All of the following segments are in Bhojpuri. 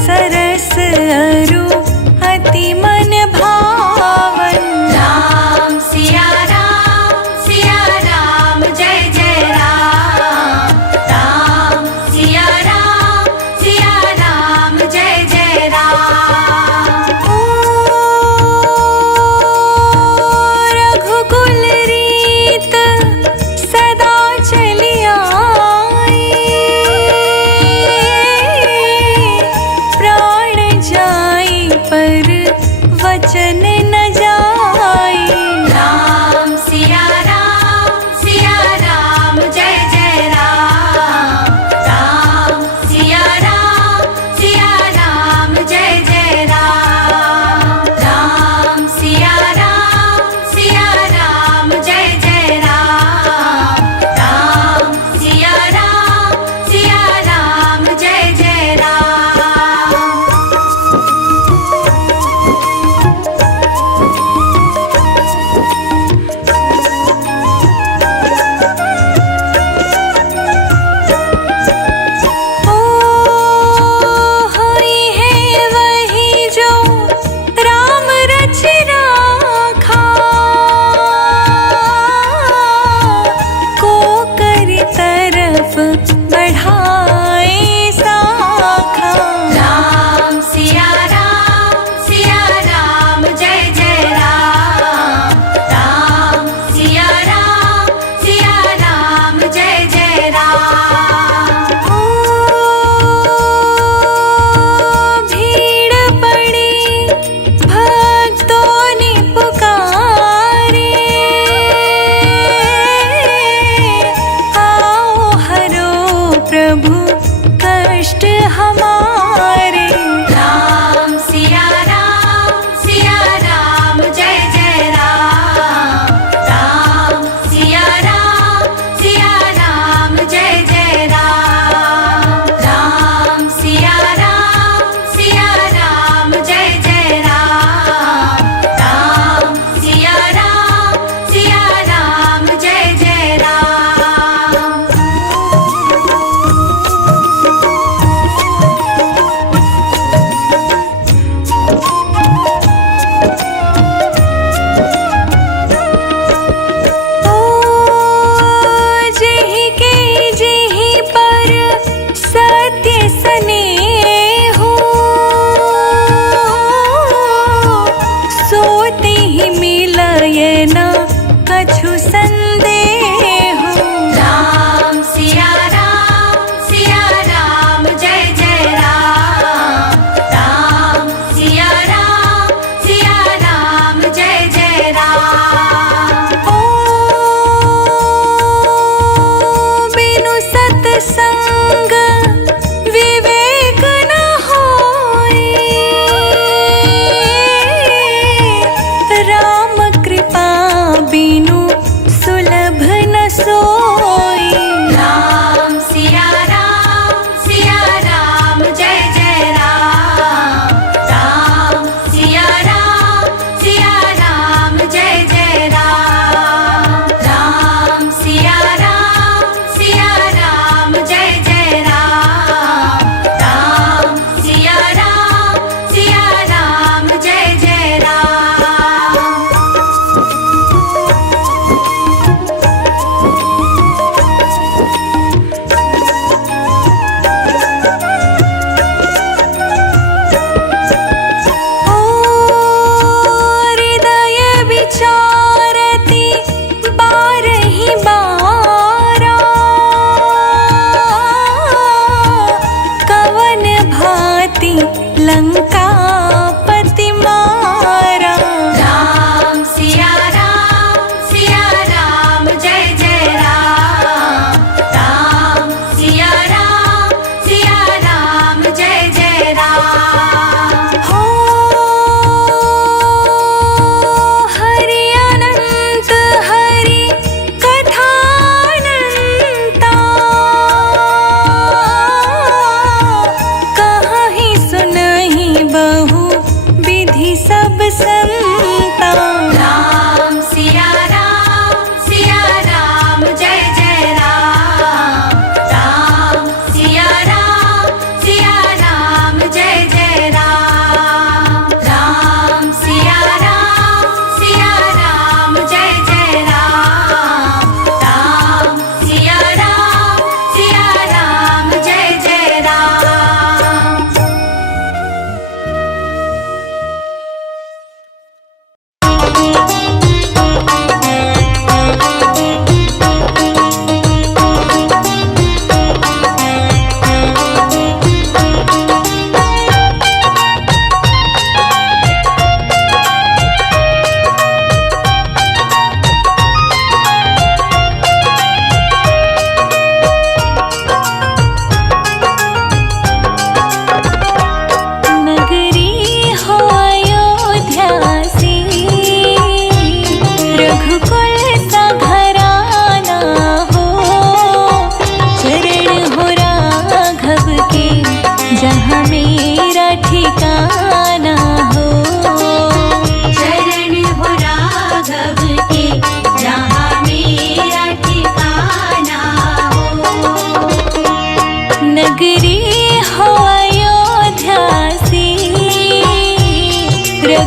सरस अरु अति मन भावन। राम सिया राम जय जय राम। राम सिया राम जय जय राम। ओ रघुकुल रीत सदा चली आई, प्राण जाई पर वचन न जाई। राम सिया राम जय जय राम। राम सिया राम जय जय राम। राम सिया राम जय जय राम। राम सिया राम जय जय राम। ओ होई है वही जो राम रच राखा, को कर तरफ बढ़ाए साखा। राम सिया राम जय जय राम। राम सिया राम जय जय राम। ओ भीड़ पड़ी भक्तों ने पुकारे, आओ हरो प्रभु कष्ट हमारे। राम सिया राम जय जय राम। राम सिया राम जय जय राम। राम सिया राम जय जय राम। राम सिया राम जय जय राम। ओ जेहि के जेहि पर सत्य स्नेहो, सोते ही मिलय न कछु संदेहो। राम सिया राम जय जय राम। राम सिया राम जय जय राम। ओ बिनु सत्संग विवेक न होई, राम कृपा बिनु सुलभ न सोई। राम सिया राम जय जय राम। राम सिया राम जय जय राम। राम सिया राम जय जय राम। राम सिया राम जय जय राम। ओ हृदय विचारति बारहि बारा, कवन भांति लंकापति मारा। राम सिया राम जय जय राम। राम सिया राम जय जय राम। हो हरि अनंत हरि कथानंता, कहीं सुनहि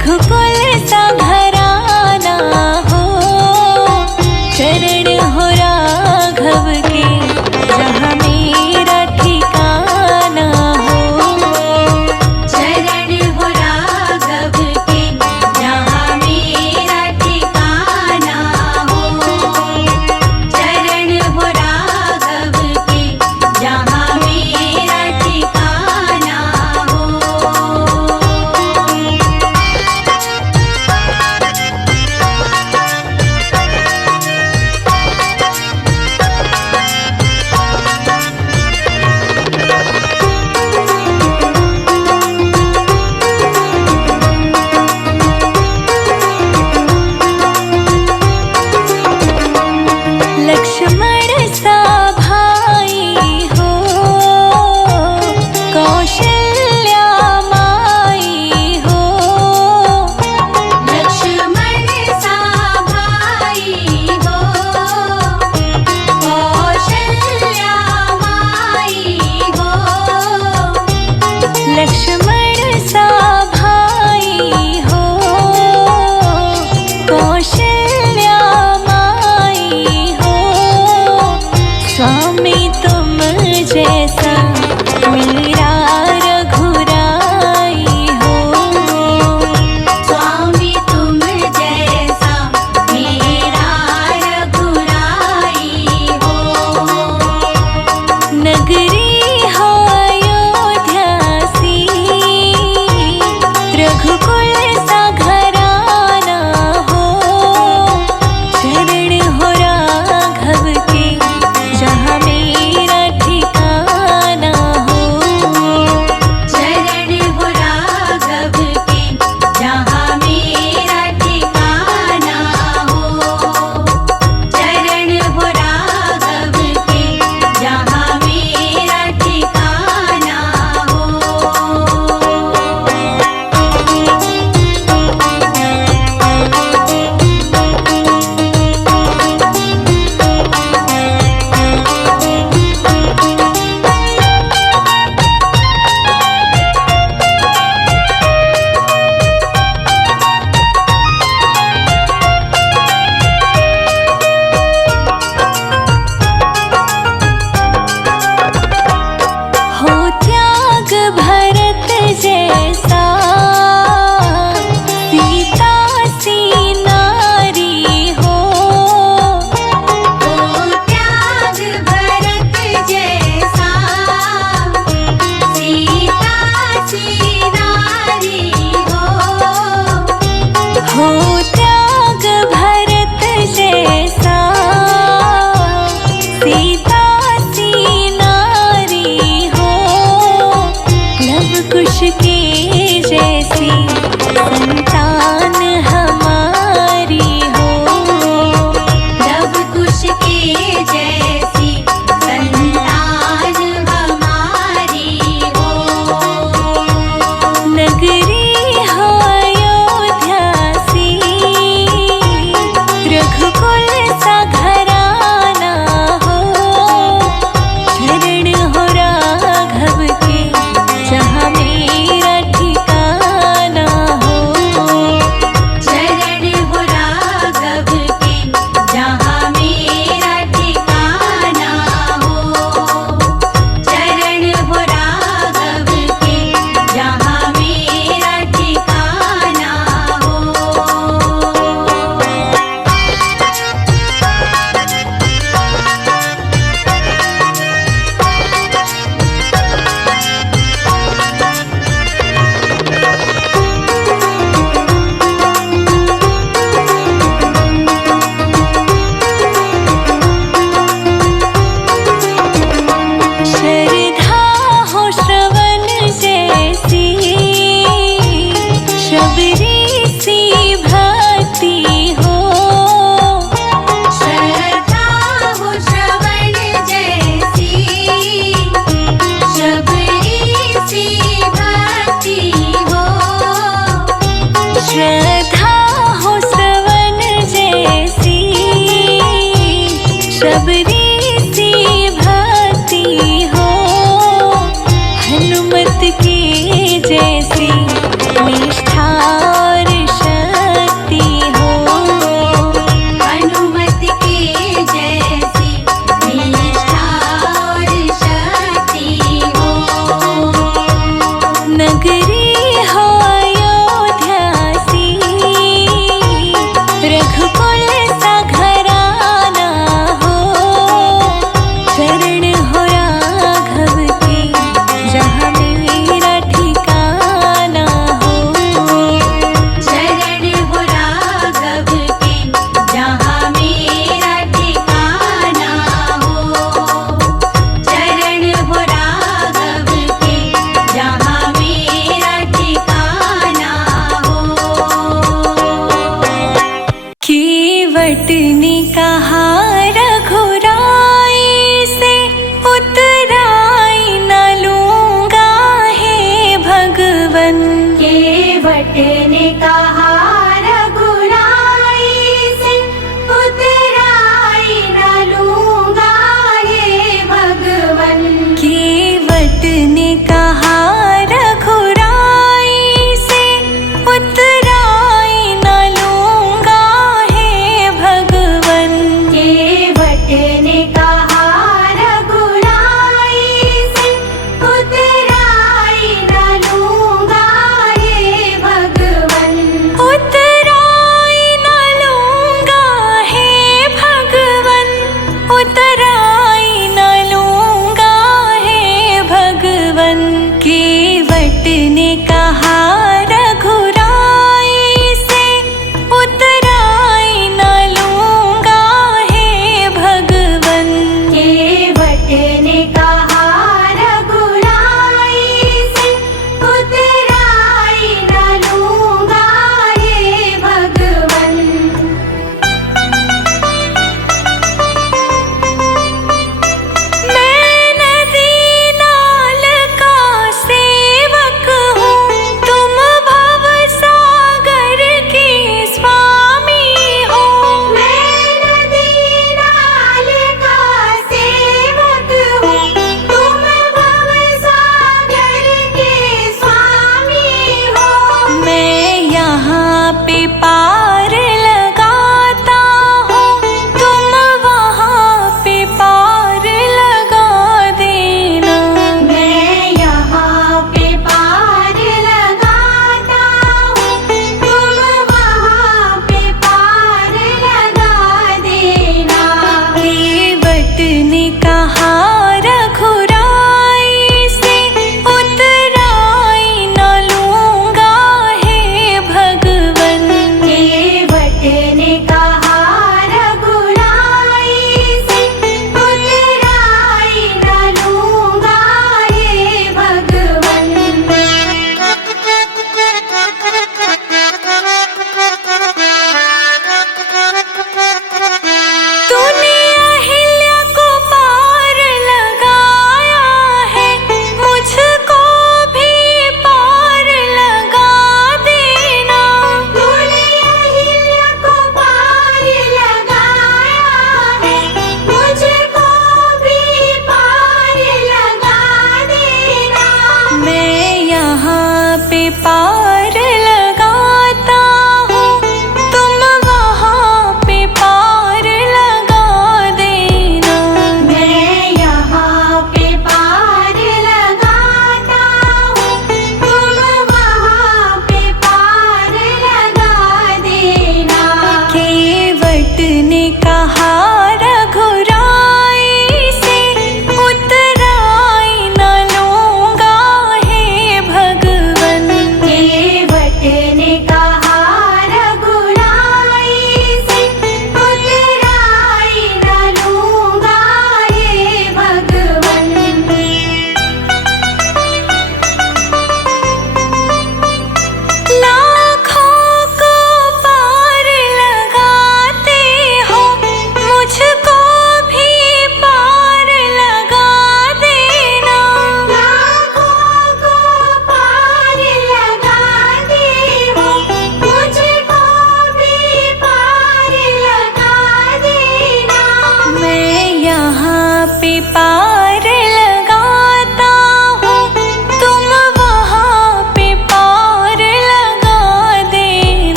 रघुकुल सा घराना हो, चरण हो राघव के जहाँ मेरा ठिकाना हो। चरण हो राघव के जहाँ मेरा ठिकाना हो। चरण हो राघव के जहाँ मेरा ठिकाना हो। लक्ष्मण सा भाई हो, कौशल्या माई हो। लक्ष्मण सा भाई हो, कौशल्या माई हो। लक्ष्मण सा भाई हो, कौशल्या माई हो। स्वामी तुम जैसा मेरा रघुराई हो। स्वामी तुम जैसा मेरा रघुराई हो। नगरी हो अयोध्या सी, रघुकुल सा घराना हो। चरण हो राघव के जहाँ मेरा ठिकाना हो। चरण हो राघव के जहाँ मेरा ठिकाना हो। चरण हो राघव के जहाँ मेरा ठिकाना हो। हो त्याग भरत जैसा, सीता सी नारी हो। हो त्याग भरत जैसा, सीता सी नारी हो। हो त्याग भरत जैसा, सीता सी नारी हो। लव कुश के जैसी संतान हमारी हो। लव कुश के जैसी संतान हमारी हो। नगरी हो अयोध्या सी, रघुकुल सा घराना हो। चरण हो राघव के जहाँ मेरा ठिकाना हो। चरण हो राघव के जहाँ मेरा ठिकाना हो। चरण हो राघव के जहाँ मेरा ठिकाना हो। श्रद्धा हो श्रवण जैसी, शबरी सी भक्ति हो। श्रद्धा हो श्रवण जैसी, शबरी सी भक्ति हो। श्रद्धा हो श्रवण जैसी, शबरी सी भक्ति हो। हनुमत की जैसी निष्ठा और केवट ने कहा रघुराई से उतराई न लूंगा हे भगवन। केवट ने कहा रघुराई से उतराई न लूंगा हे भगवन। केवट ने कहा रघुराई से उतराई न लूंगा हे भगवन।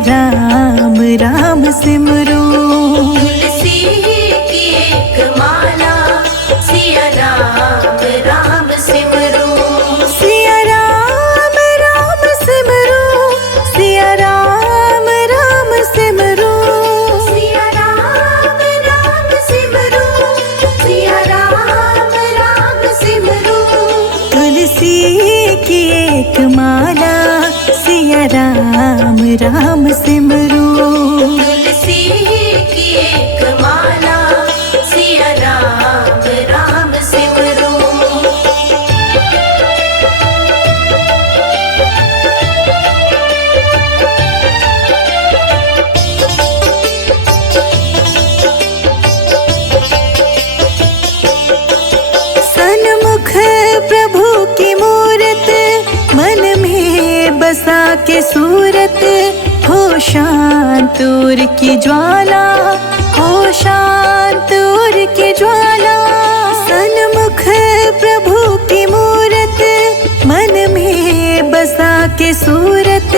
राम राम सिमरो। तुलसी की एक माला सिया राम राम सिमरो। सिया राम राम सिमरो, सिया राम राम सिमरो। सिया राम राम सिमरो, सिया राम राम सिमरो। तुलसी की एक माला सिया राम राम सिमरो। तुलसी की एक माला सिया राम राम सिमरो। सन्मुख प्रभु की मूरत, मन में बसा के सूरत, हो शांत उर की ज्वाला, हो शांत उर की ज्वाला। सन्मुख प्रभु की मूरत, मन में बसा के सूरत,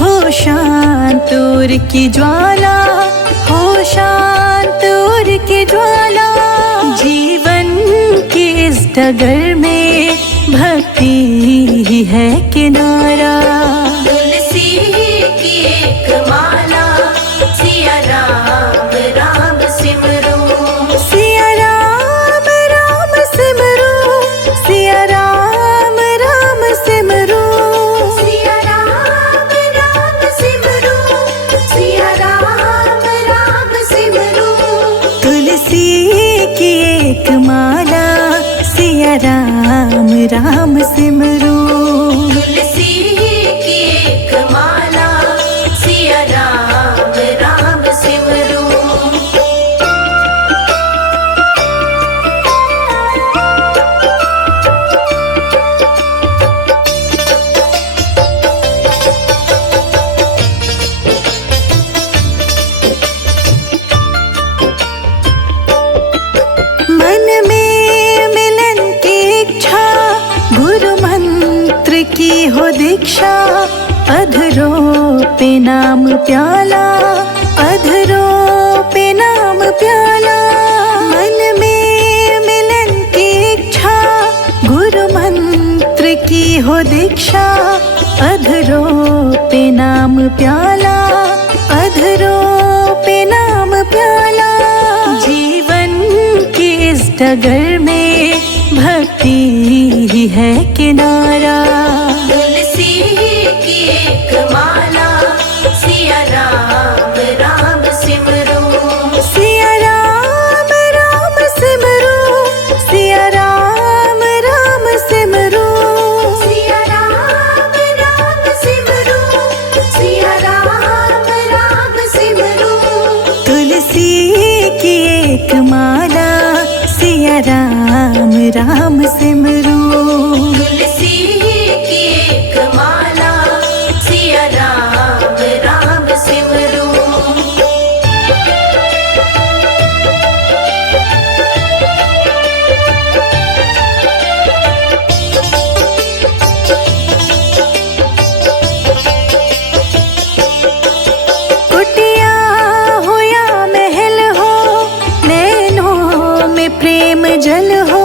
हो शांत उर की ज्वाला, हो शांत उर की ज्वाला। जीवन की इस डगर में भक्ति ही है किनारा। तुलसी की एक माला सिया राम राम सिमरो। सिया राम राम सिमरो, सिया राम राम सिमरो। सिया राम राम सिमरो, सिया राम राम सिमरो। तुलसी की एक माला सिया राम राम सिमरो। तुलसी की एक माला सिया राम राम सिमरो। मन में मिलन की इच्छा, गुरु मंत्र की हो दीक्षा। अधरों पे नाम प्याला, अधरों पे नाम प्याला। मन में मिलन की इच्छा, गुरु मंत्र की हो दीक्षा। अधरों पे नाम प्याला, अधरों पे नाम प्याला। जीवन की इस डगर में भक्ति ही है किनारा। तुलसी की एक माला सिया राम राम सिमरो। सिया राम राम सिमरो, सिया राम राम सिमरो। सिया राम राम सिमरो, सिया राम राम सिमरो। तुलसी की एक माला सिया राम राम सिमरो। तुलसी की एक माला सिया राम राम सिमरो। कुटिया हो या महल हो, नैनों में प्रेम जल हो,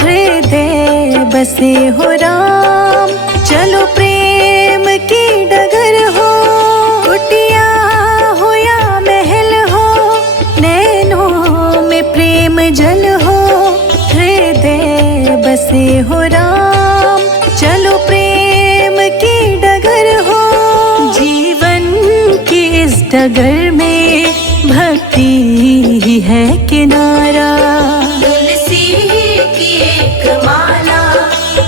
हृदय बसे हो राम। चलो प्रेम की डगर हो। कुटिया हो या महल हो, नैनों में प्रेम जल हो, हृदय बसे हो राम। चलो प्रेम की डगर हो। जीवन की इस डगर में भक्ति ही है किनारा। तुलसी की एक माला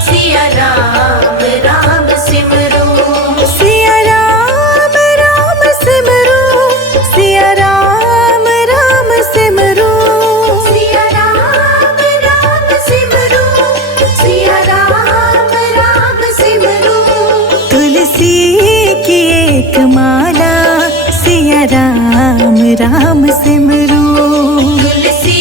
सिया राम राम सिमरो। सिया राम राम सिमरो, सिया राम राम सिमरो। सिया राम राम सिमरो, सिया राम राम सिमरो। तुलसी की एक माला सिया राम राम सिमरो। तुलसी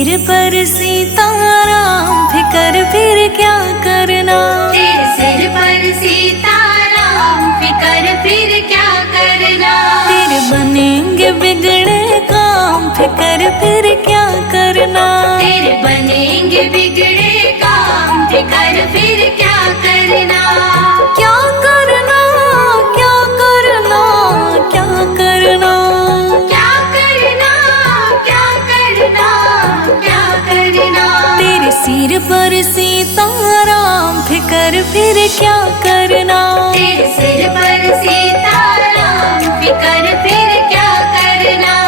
सिर पर सीताराम फिकर फिर क्या करना। तेरे सिर पर सीताराम फिकर फिर क्या करना। तेरे बनेंगे बिगड़े काम फिकर फिर क्या करना। तेरे बनेंगे बिगड़े काम फिकर फिर क्या करना। क्या करना क्या करना क्या करना। क्या करना क्या करना क्या करना। तेरे सिर पर सीताराम फिकर फिर क्या करना। तेरे सिर पर सीताराम फिकर फिर क्या करना।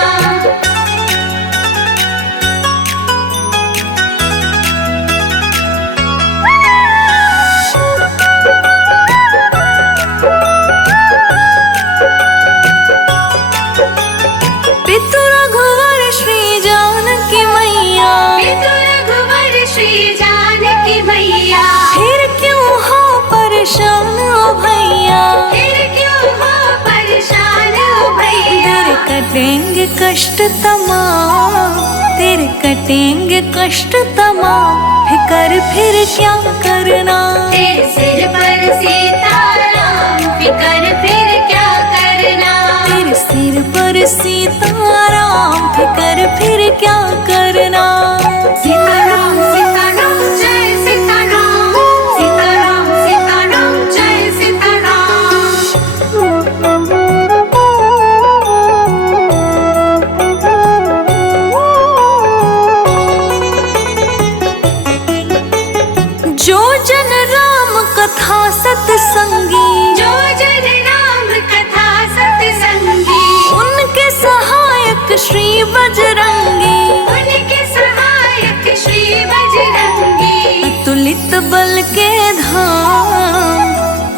पितु रघुवर श्री जानकी मैया। पितु रघुवर श्री जानकी मैया। फिर क्यों हो परेशान ओ भैया। फिर क्यों हो परेशान ओ भैया। तेरे कटेंगे कष्ट तमाम। तेरे कटेंगे कष्ट तमाम फिकर फिर क्या करना। तेरे सिर पर सीताराम फिकर फिर क्या करना। तेरे सिर पर सीताराम फिकर फिर क्या करना। सीताराम सीताराम जय सीताराम। सीताराम सीताराम जय सीताराम। जो जन राम कथा सत्संगी। जो जन राम कथा सत्संगी। उनके सहायक श्री बजरंगी। उनके सहायक श्री बजरंगी। अतुलित बल के धाम।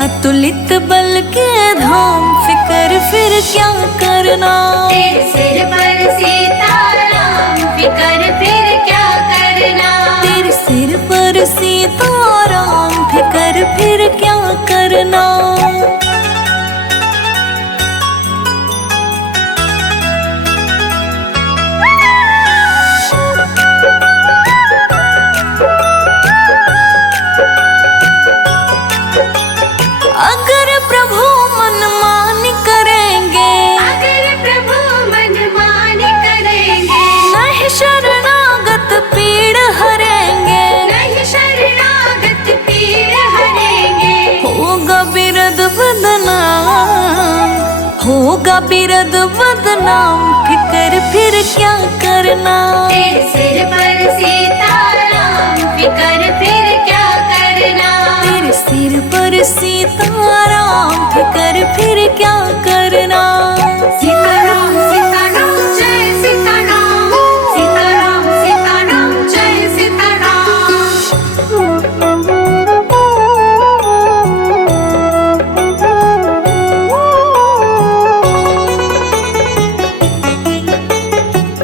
अतुलित बल के धाम फिकर फिर क्या करना। तेरे सिर पर सीताराम फिकर फिर क्या करना। तेरे सिर पर सीताराम फिकर फिर क्या करना। अगर प्रभु मनमानी करेंगे। अगर प्रभु मनमान करेंगे। नहीं शरणागत पीड़ हरेंगे। नहीं शरणागत पीड़ हरेंगे। होगा बिरद बदनाम। होगा बिरद बदनाम फिकर फिर क्या करना। तेरे सिर पर सीताराम फिकर फिर क्या करना। तेरे सिर पर सीताराम फिकर फिर क्या करना। सीताराम सीताराम जय सीताराम। सीताराम सीताराम जय सीताराम।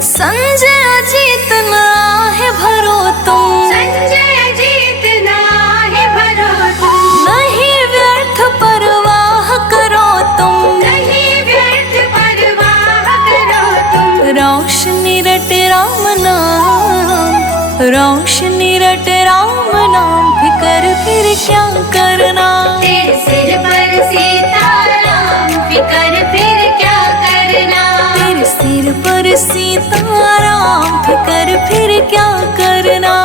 संजय अजीत नाहे भरो तुम। संजय जीत नाहे भरो तुम। नहीं व्यर्थ परवाह करो तुम। नहीं व्यर्थ परवाह करो तुम। रोशनी रट राम नाम। रोशनी रट राम नाम फिकर फिर क्या करना। तेरे सिर पर सीताराम फिकर फिर क्या करना। तेरे सिर पर सीताराम फिकर फिर क्या करना।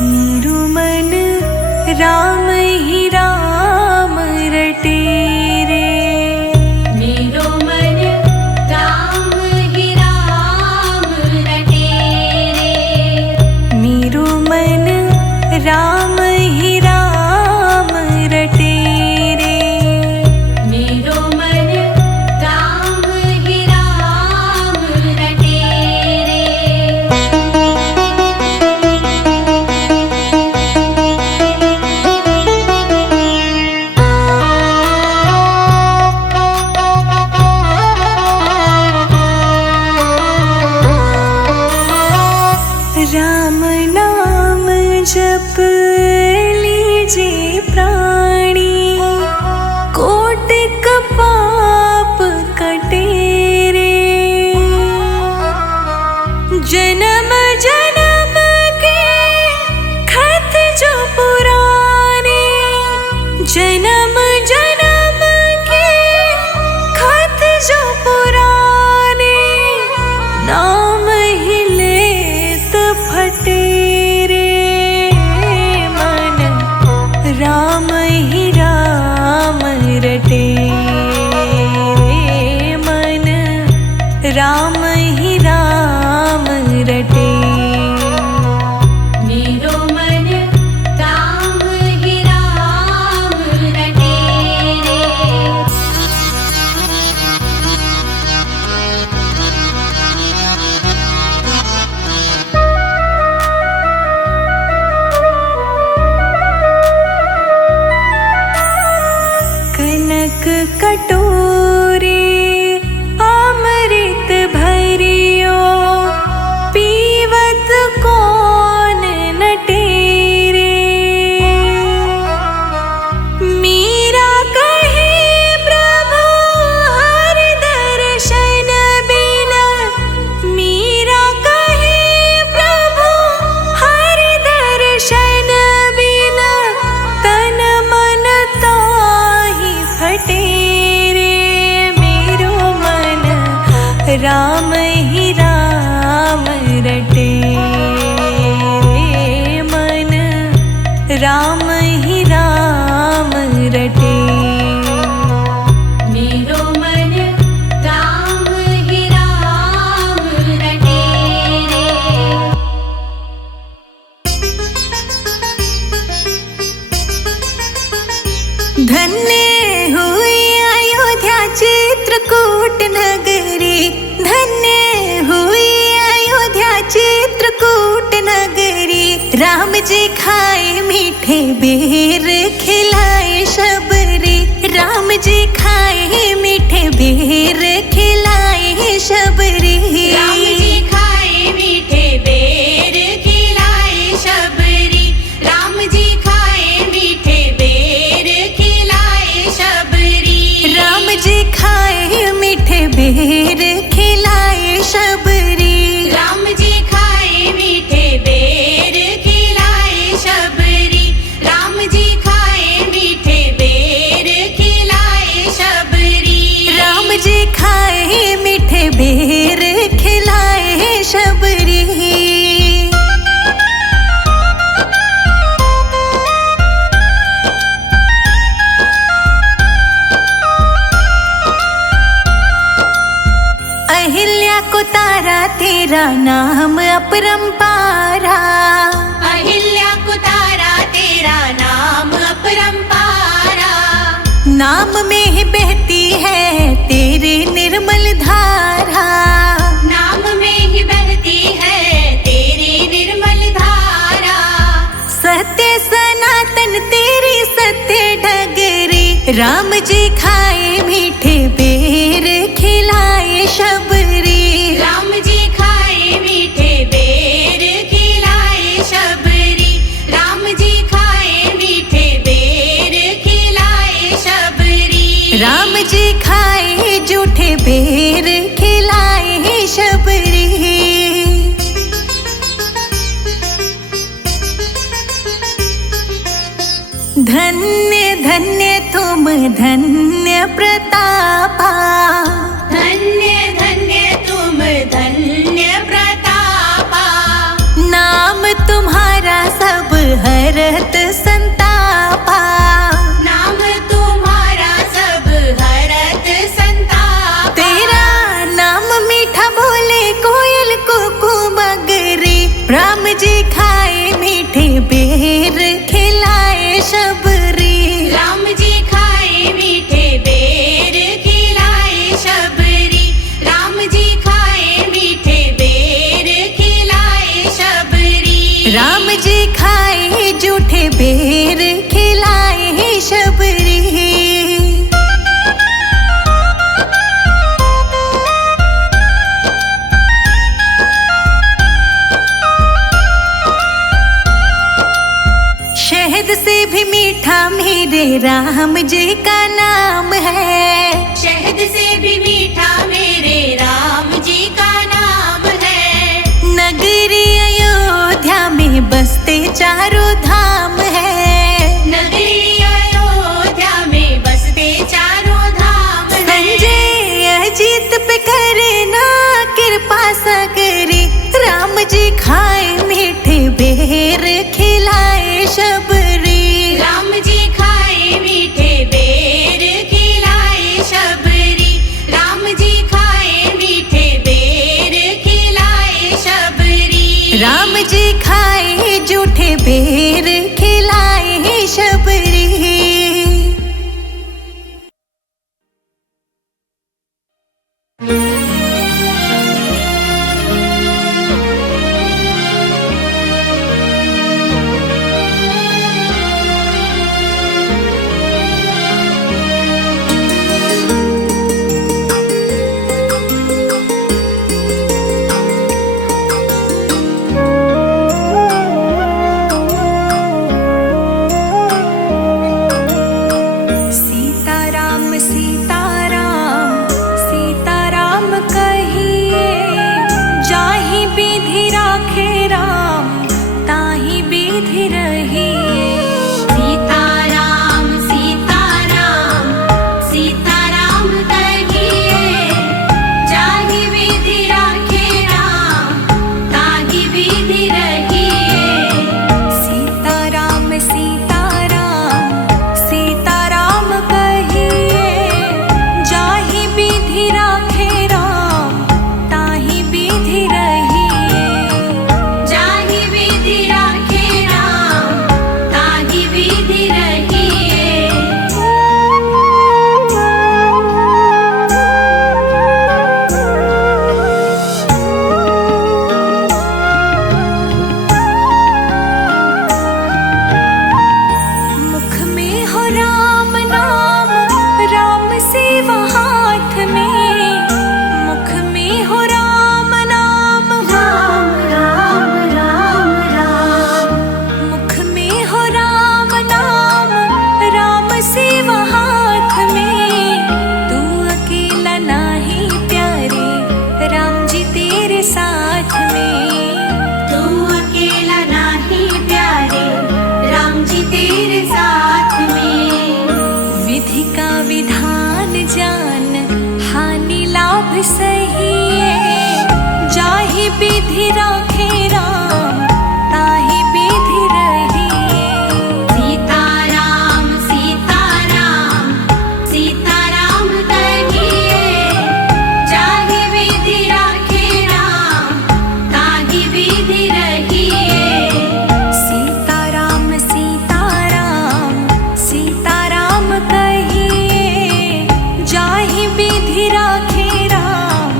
मेरू मन राम ही राम रटे रे। मेरो मन राम ही राम रटे राम ही राम रटे। मेरो मन राम ही राम रटे रे। कनक कटोरी अमृत भरियो, पीवत कौन नटेरे। मीरा कहे प्रभु हर दर्शन बिना, मीरा कहे प्रभु हर दर्शन बिना, तन मन ताहि फटे रे। मेरो मन राम ही राम रटे रे, मन राम ही राम रटे। मेरो मन राम ही राम रटे रे। धन्य हुई अयोध्या चित्रकूट नगरी, धन्य हुई अयोध्या चित्रकूट नगरी। राम जी खाए मीठे बेर खिलाए शबरी, राम जी खाए मीठे बेर खिलाए शबरी। राम जी खाए मीठे बेर खिलाए शबरी, राम जी खाए मीठे बेर खिलाए शबरी। राम जी खाए मीठे बेर खिलाए शबरी। राम जी खाए मीठे बेर खिलाए शबरी, राम जी खाए मीठे बेर खिलाए शबरी। राम जी खाए मीठे बेर खिलाए शबरी। अहिल्या को तारा तेरा नाम अपरंपारा, अहिल्या को तारा तेरा नाम अपरंपारा। नाम में ही बहती है तेरी निर्मल धारा। नाम में ही बहती है तेरी निर्मल धारा। सत्य सनातन तेरी सत्य डगरी, राम जी खाए मीठे बेर खिलाए शबरी। राम जी खाए मीठे बेर खिलाए शबरी, राम जी खाए मीठे बेर खिलाए शबरी। राम जी खाए जूठे बेर खिलाए शबरी। धन्य धन्य तुम धन्य प्रतापा, धन्य धन्य तुम धन्य प्रतापा। नाम तुम्हारा सब हरत संतापा। नाम तुम्हारा सब हरत संतापा। तेरा नाम मीठा बोले कोयल कुकू मगरी, राम जी खाए मीठे बेर खिलाए शबरी। राम जी खाए मीठे बेर खिलाए शबरी, राम जी खाए मीठे बेर खिलाए शबरी। राम जी खाए जूठे बेर खिलाए शबरी। शहद से भी मीठा मेरे राम जी का नाम है। शहद से भी मीठा मेरे राम जी का नाम है। नगरी अयोध्या में बसते चारों धाम है। नगरी अयोध्या में बसते चारों धाम है। संजय अजीत पे करे ना कृपा सगरी, राम जी खाए मीठे बेर खिलाए शबरी। राम जी खाए मीठे बेर खिलाए शबरी, बेर खिलाए शबरी। सही जाहि विधि राखे राम ताहि विधि रहिए। सीताराम सीताराम सीताराम कहिए, जाहि विधि राखे राम ताहि विधि रहिए। सीताराम सीताराम सीताराम कहिए, जाहि विधि राखे राम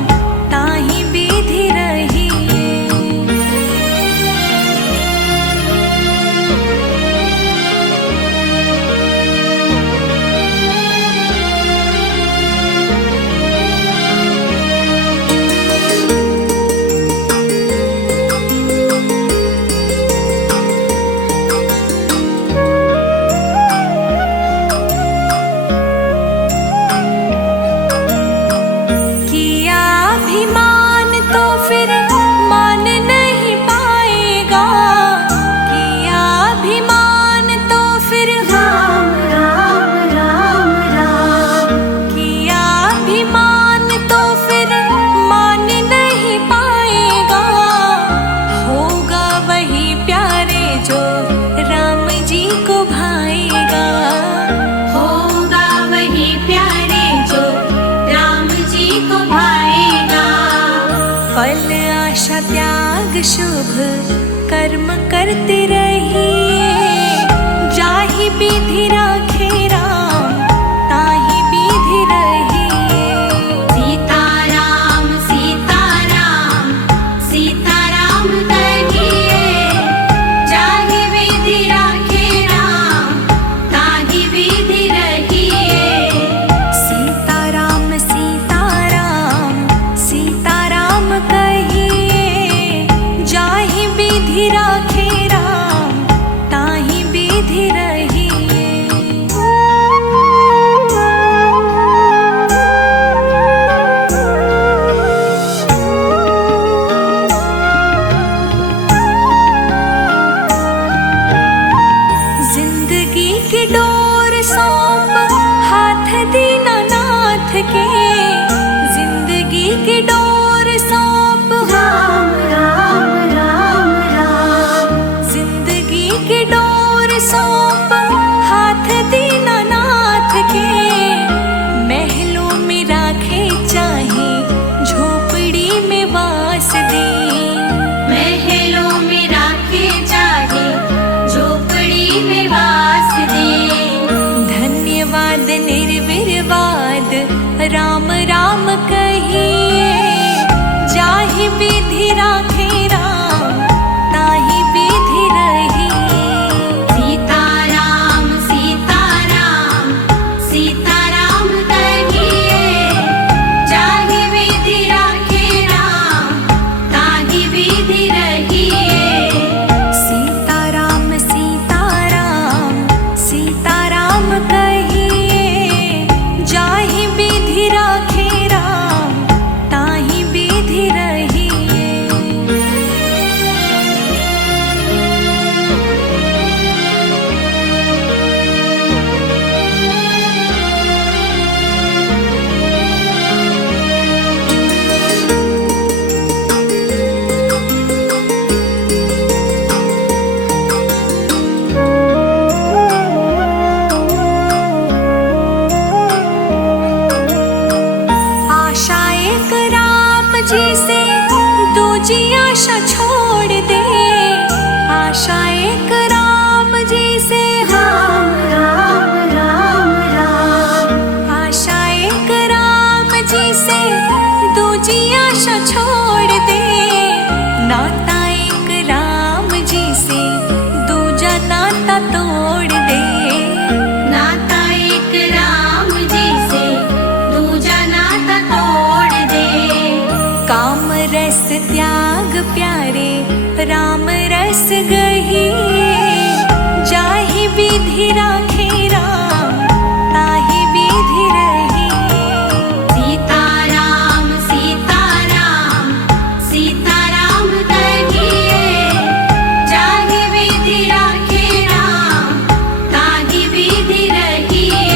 ताहि विधि रहिए। किया अभिमान तो फिर मान नहीं पाएगा, किया अभिमान तो फिर राम राम राम राम, किया अभिमान तो फिर मान नहीं पाएगा। होगा वही प्यारे जो राम जी को भाएगा, होगा वही प्यारे जो राम जी को भाएगा। फल आशा त्याग शुभ कर्म करते रहिए, जाहि विधि राखे राम ताहि विधि रहिए। सीताराम सीताराम सीताराम कहिए, जाहि विधि राखे राम ताहि विधि रहिए। सीताराम सीताराम सीताराम कहिए, जाहि विधि राखे राम जी आशा छोड़ दे, नाता एक राम जी से दूजा नाता तोड़ दे। नाता एक राम जी से दूजा नाता तोड़ दे। काम रस त्याग प्यारे राम रस गही, जाहि विधि राखे राम ताहि विधि रही। सीताराम सीताराम सीताराम कहिए, जाहि विधि राखे राम ताहि विधि रहिए।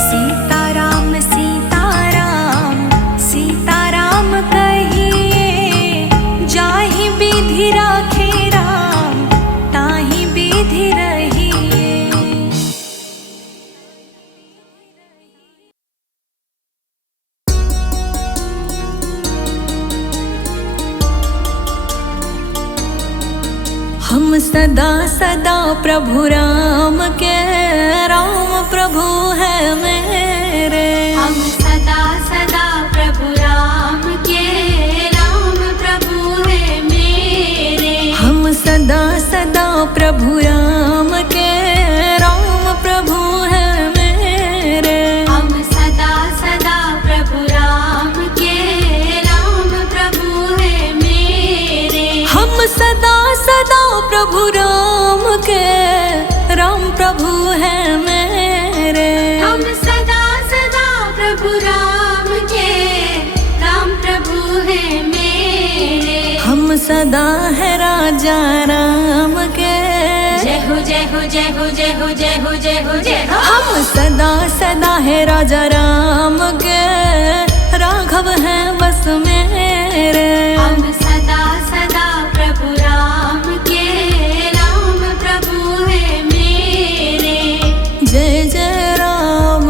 सीताराम सीताराम सीताराम कहिए, जाहि विधि राखे राम ताहि विधि रहिए। हम सदा सदा प्रभु राम के, राम प्रभु है मेरे। हम सदा सदा प्रभु राम के, राम प्रभु है मेरे। हम सदा सदा प्रभु राम के, राम प्रभु है मेरे। हम सदा सदा प्रभु राम के, राम प्रभु है मेरे। हम सदा सदा प्रभु राम के, राम प्रभु है मेरे। हम सदा सदा प्रभु राम के, राम प्रभु है मेरे। हम सदा है राजा राम के, जय हो जय हो जय हो जय हो जय हो जय हो जय हो। हम सदा सदा है राजा राम के, राघव है बस मेरे। हम सदा सदा प्रभु राम के, राम प्रभु है मेरे। जय जय राम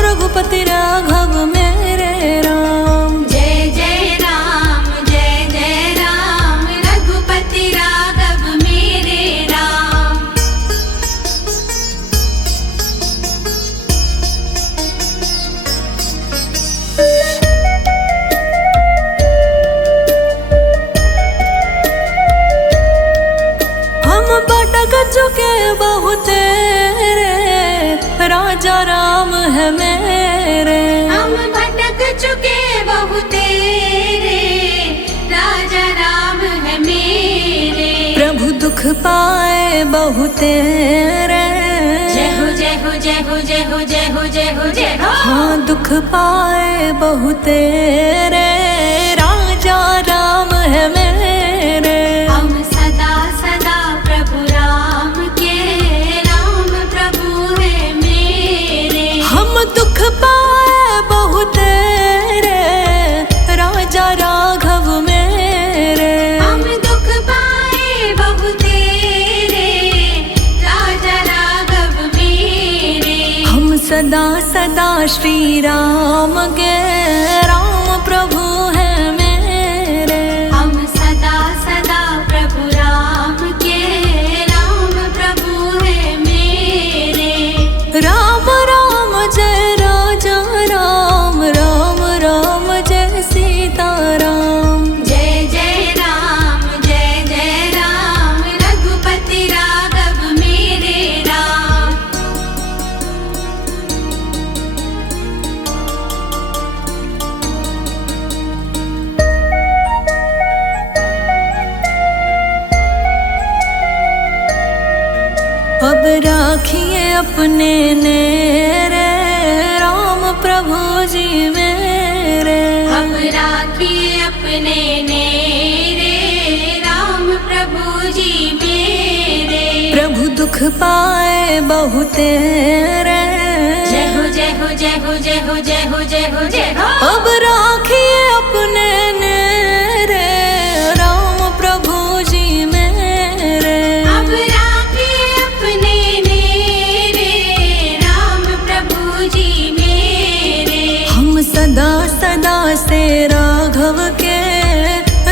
रघुपति राघव मेरे राम। जय जय राम रघुपति राघव मेरे राम। हम भटक चुके बहुत रे, राजा राम है मेरे। हम भटक चुके बहुत रे, राजा राम है मेरे। प्रभु दुख पाए बहुत रे। जय हो जय हो जय हो जय हो जय हो जय हो जय हो। हाँ दुख पाए बहुत रे, राजा राम है मेरे। हम सदा सदा प्रभु राम के, राम प्रभु है मेरे। हम दुख पाए बहुत रे, राजा राघव मेरे। हम दुख पाए बहुत रे, राजा राघव मेरे। हम सदा सदा श्री राम के, राम प्रभु है मेरे। हम सदा सदा प्रभु राम के, राम प्रभु है मेरे। राम राम जय राजा राम, राम राम जय सीता राम। जय जय राम रघुपति राघव मेरे राम। अब राखिए अपने नेरे, राम प्रभु जी मेरे। अब राखिए अपने नेरे, राम प्रभु जी मेरे। प्रभु दुख पाए बहुत रे। जय हो जय हो जय हो जय हो जय हो जय हो जय हो। अब राखिए अपने नेरे, राम प्रभु जी मेरे। अब राखिए अपने नेरे, राम प्रभु जी मेरे। हम सदा सदा से राघव के,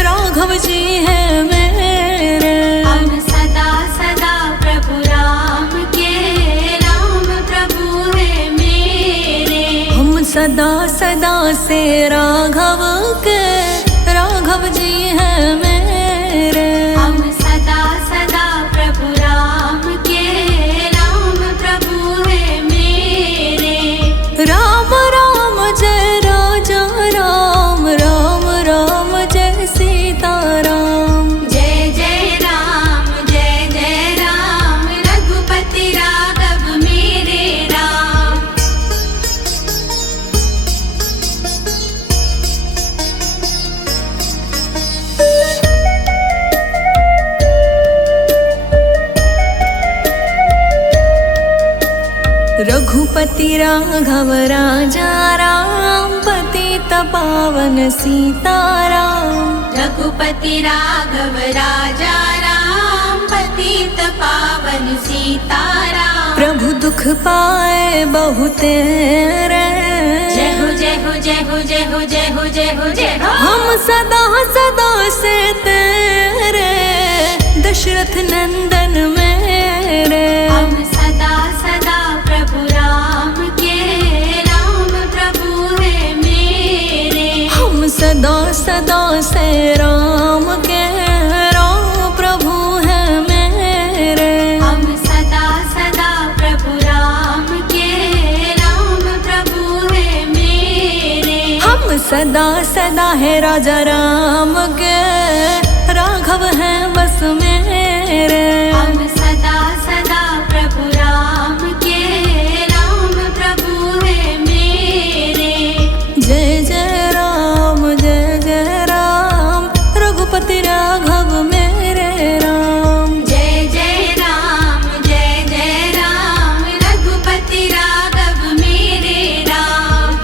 राघव जी है मेरे। हम सदा सदा प्रभु राम के, राम प्रभु है मेरे। हम सदा सदा सदा से राघव के राघव जी हैं मेरे। हम सदा सदा प्रभु राम के राम प्रभु है मेरे। राम राम जय राजा राम, राम राम जय सीता राम। जय जय राम रघुपति राघव मेरे राम। रघुपति राघव राजा राम, पतित पावन सीताराम। रघुपति राघव राजा राम, पतित पावन सीताराम। प्रभु दुख पाए बहु तेरे, जय हो जय हो जय हो जय हो जय हो जय हो जय हो। हम सदा सदा से तेरे, दशरथ नंदन मेरे। हम सदा सदा प्रभु राम के राम प्रभु है मेरे। हम सदा सदा से राम के राम प्रभु हैं मेरे। हम सदा सदा प्रभु राम के राम प्रभु है मेरे। हम सदा सदा है राजा राम के राघव हैं बस मेरे। हम सदा सदा प्रभु राम के राम प्रभु है मेरे। जय जय राम रघुपति राघव मेरे राम। जय जय राम रघुपति राघव मेरे राम।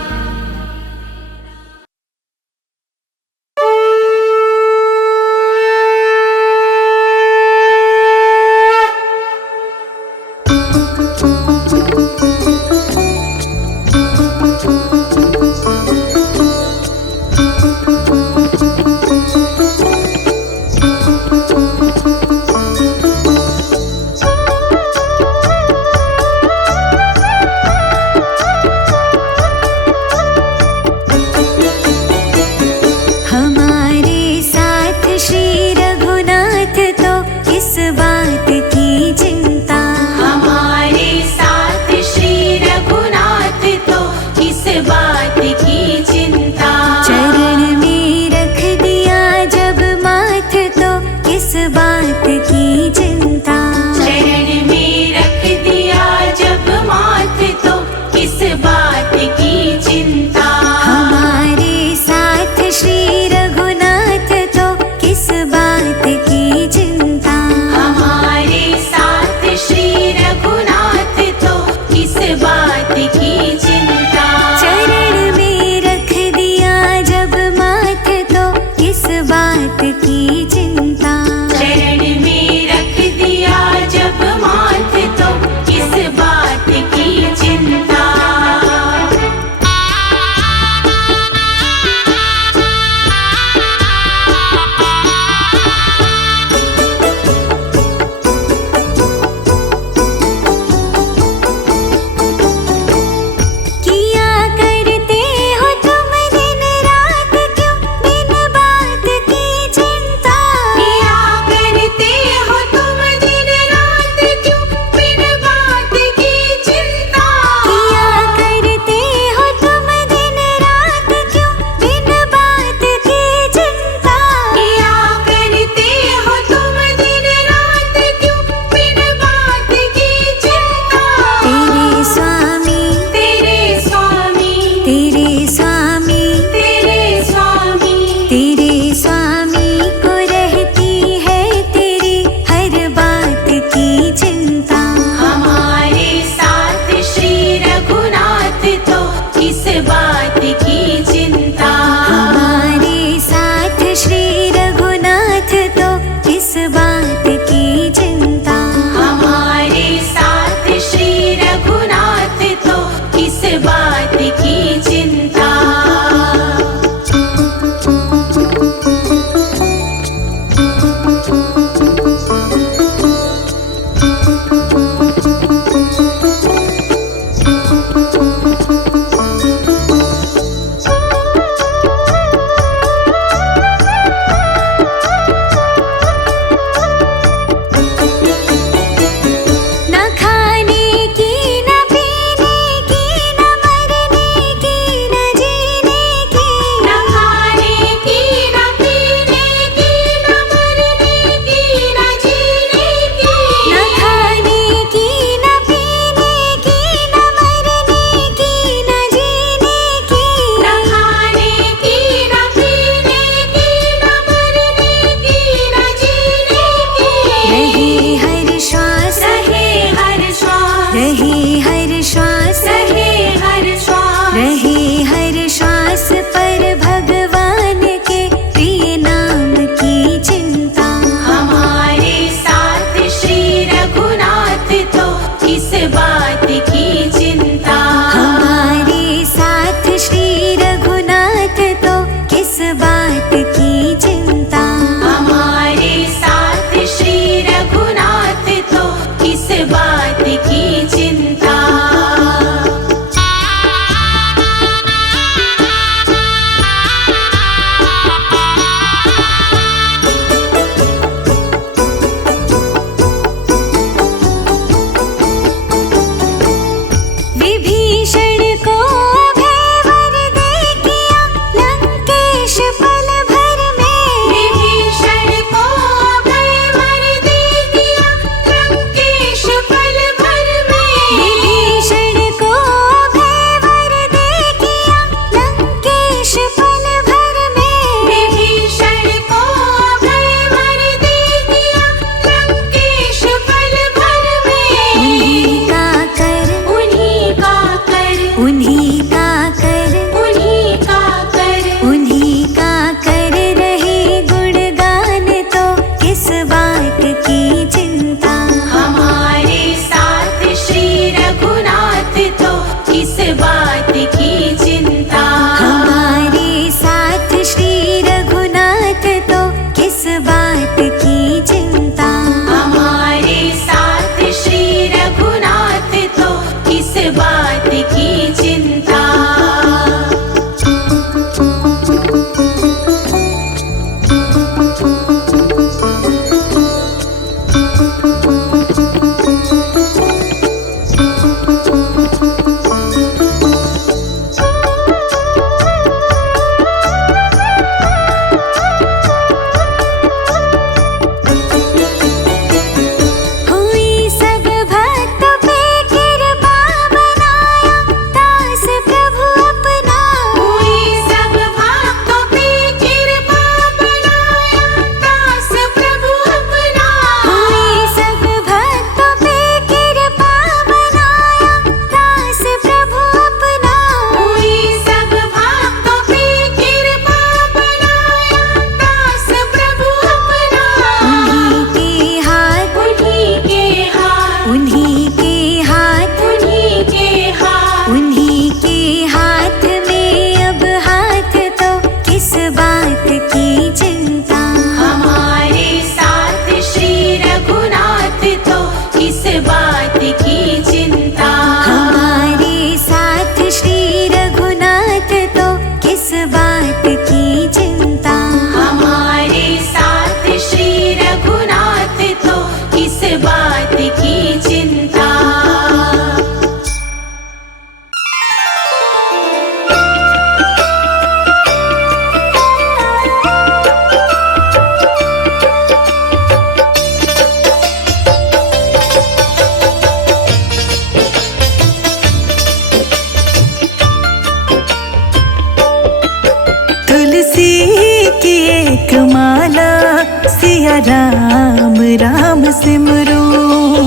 राम राम सिमरो।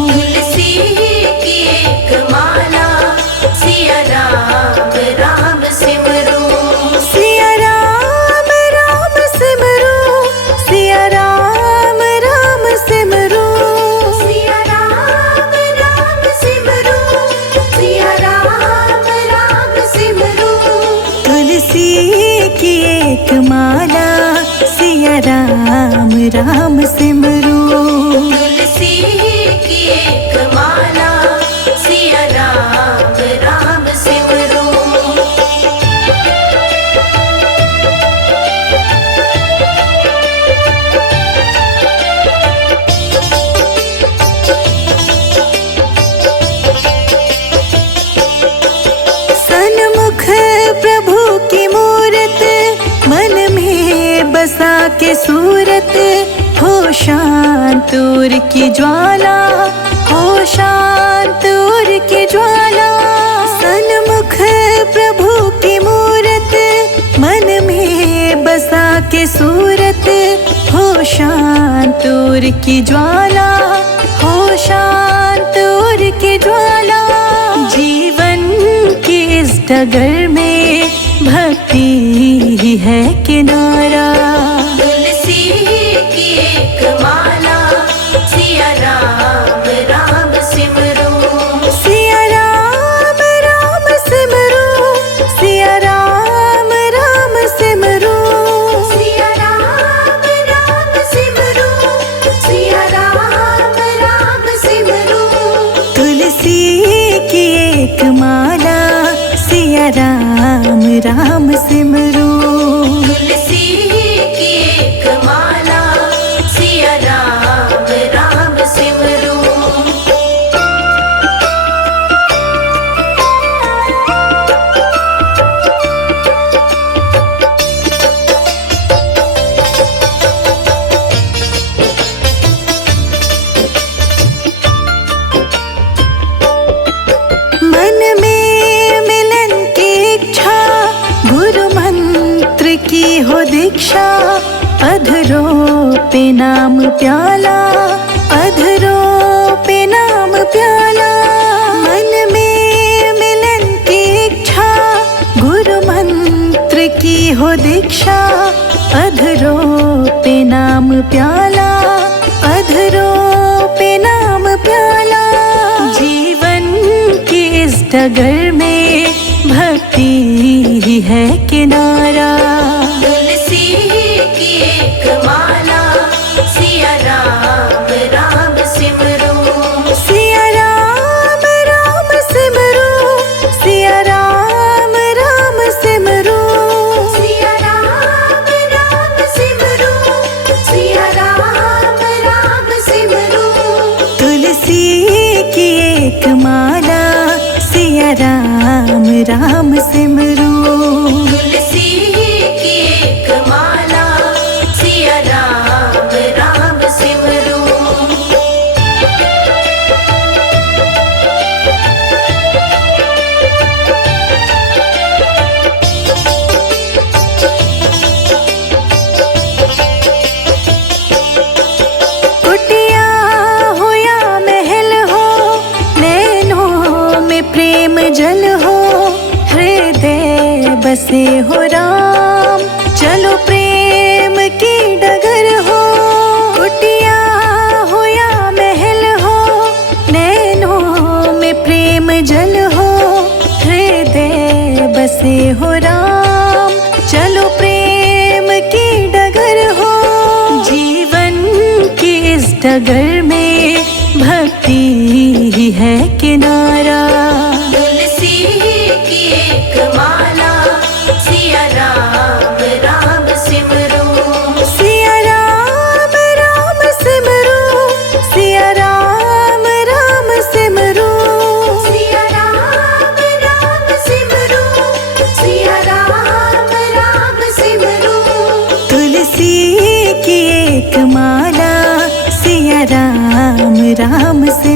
तुलसी की एक माला सिया राम राम सिमरो। सिया राम राम सिमरो, सिया राम राम सिमरो। सिया राम राम सिमरो, सिया राम राम सिमरो। तुलसी की एक माला सिया राम राम सिमरो। तुलसी की एक माला सिया राम राम सिमरो। सन्मुख प्रभु की मूरत, मन में बसा के सूरत, हो शांत उर की ज्वाला, हो शांत उर की ज्वाला। सन्मुख प्रभु की मूरत, मन में बसा के सूरत, हो शांत उर की ज्वाला, हो शांत उर की ज्वाला। जीवन की इस डगर में भक्ति ही है किनारा। तुलसी की एक माला सिया राम राम सिमरो। सिया राम राम सिमरो, सिया राम राम सिमरो। सिया राम राम सिमरो, सिया राम राम सिमरो। तुलसी की एक माला सिया राम राम सिमरो। तुलसी की एक माला सिया राम राम सिमरो। मन में मिलन की इच्छा, गुरु मंत्र की हो दीक्षा, अधरों पे नाम प्याला, अधरों पे नाम प्याला। मन में मिलन की इच्छा, गुरु मंत्र की हो दीक्षा, अधरों पे नाम प्याला, अधरों पे नाम प्याला। जीवन की इस डगर में भक्ति ही है किनारा। तुलसी की एक माला सिया राम राम सिमरो। सिया राम राम सिमरो, सिया राम राम सिमरो। सिया राम राम सिमरो, सिया राम राम सिमरो। तुलसी की एक माला सिया राम राम सिमरो। तुलसी की एक माला सिया राम राम सिमरो। कुटिया हो या महल हो, नैनों में प्रेम जल हो, हृदय बसे हो राम, चलो प्रेम की डगर हो। कुटिया हो या महल हो, नैनों में प्रेम जल हो, हृदय बसे हो राम, चलो प्रेम की डगर हो। जीवन की इस डगर में भक्ति ही है किनारा। तुलसी की एक माला सिया राम राम सिमरो। सिया राम राम सिमरो, सिया राम राम सिमरो। सिया राम राम सिमरो, सिया राम राम सिमरो। तुलसी की एक माला सिया राम राम सिमरो।